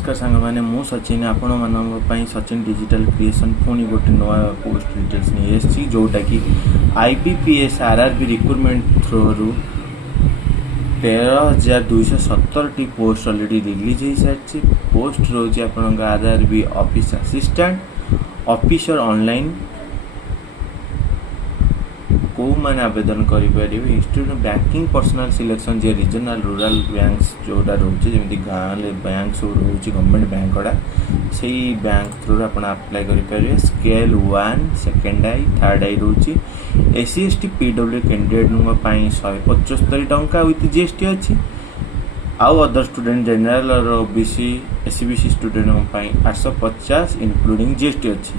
नमस्कार सांग मैंने मु सचिन आपण मान सचिन डिजिटल क्रिएशन पुणी गोटे नुआ पोस्ट डिटेल्स नहीं आसी जोटा कि IBPS RRB recruitment through 13,270 post already release हो सारी पोस्ट रोचे आपण RRB office assistant officer online को मैंने आवेदन करें इंस्टीट्यूट बैंकिंग पर्सनल सिलेक्शन जे रीजनल रूरल बैंक्स जोटा रोचे जमी गाँव बैंक सब रोचे गवर्नमेंट बैंक गुड़ा से बैंक थ्रू आप अप्लाई करेंगे स्केल 1 सेकेंड आई थर्ड आई रोचे एससी एसटी पीडब्ल्यू कैंडिडेट 175 टंका विथ जीएसटी अच्छी आउ अदर स्टूडेंट जनरल और OBC SCBC student 850 including GST अच्छी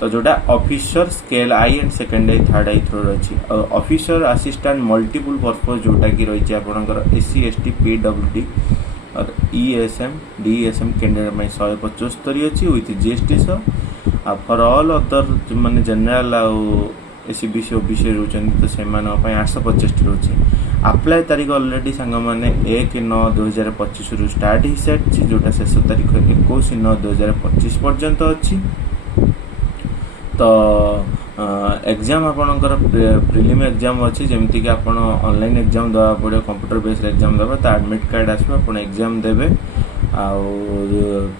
तो जोटा officer scale I and second I third I थ्रो अच्छी ऑफिसर असिस्टेंट मल्टीपल पर्पज जोटा कि रही है एससी एसटी पीडब्ल्यूडी और ईएसएम डीएसएम कैंडिडेट 175 अच्छी with GST for all other माने जनरल एससीबीसी ओबीसी रोचन तो से 850 रोचे अप्लाई तारीख ऑलरेडी सांग मैंने 1/9/2025 रु स्टार्ट हो सारी जोटा शेष तारीख 21/9/2025 पर्यंत अच्छी तो एग्जाम आपणकर प्रिलिम एग्जाम अच्छी जमती कि आप ऑनलाइन एग्जाम देवा पड़े कंप्यूटर बेस्ड एग्जाम देवा तो एडमिट कार्ड आसो आप एग्जाम देवे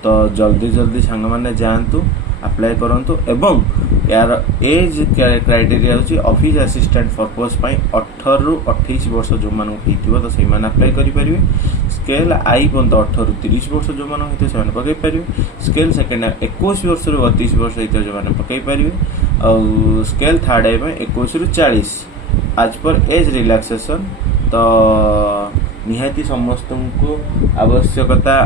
तो जल्दी जल्दी सांग मैंने जातु अप्लाई करंतु एवं यार एज क्राइटेरिया होची ऑफिस असिस्टेंट पर्पस 18 रु 28 वर्ष जो मान होइथिबो तो से मान अप्लाई करि परिबे स्केल आई 18 रु 30 वर्ष जो मान होइते से मान पकई परिबे स्केल सेकंड 21 वर्ष रु 32 वर्ष होइते जो मान पकई परिबे और स्केल थर्ड आई में 21 रु 40 आज पर एज रिलैक्सेशन तो निहाती समस्त को आवश्यकता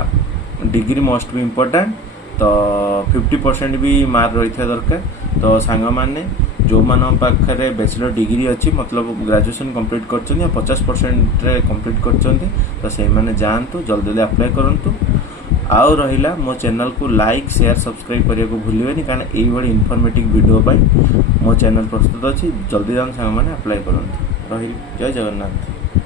डिग्री मोस्ट भी इम्पोर्टेंट तो 50% भी मार्क रही था दरकार तो सांग मैंने जो मान पाखे बैचलर डिग्री अच्छी मतलब ग्रेजुएशन कंप्लीट कर 50% कंप्लीट कर तो से मैंने जातु जल्दी जल्दी अप्लाई करूँ आउ रहा मो चैनल को लाइक शेयर सब्सक्राइब करने को भूलें कारण ये इनफॉर्मेटिव वीडियो मो चैनल प्रस्तुत अच्छी जल्दी जान सांग मैंने अप्लाई करूँ रही जय जगन्नाथ।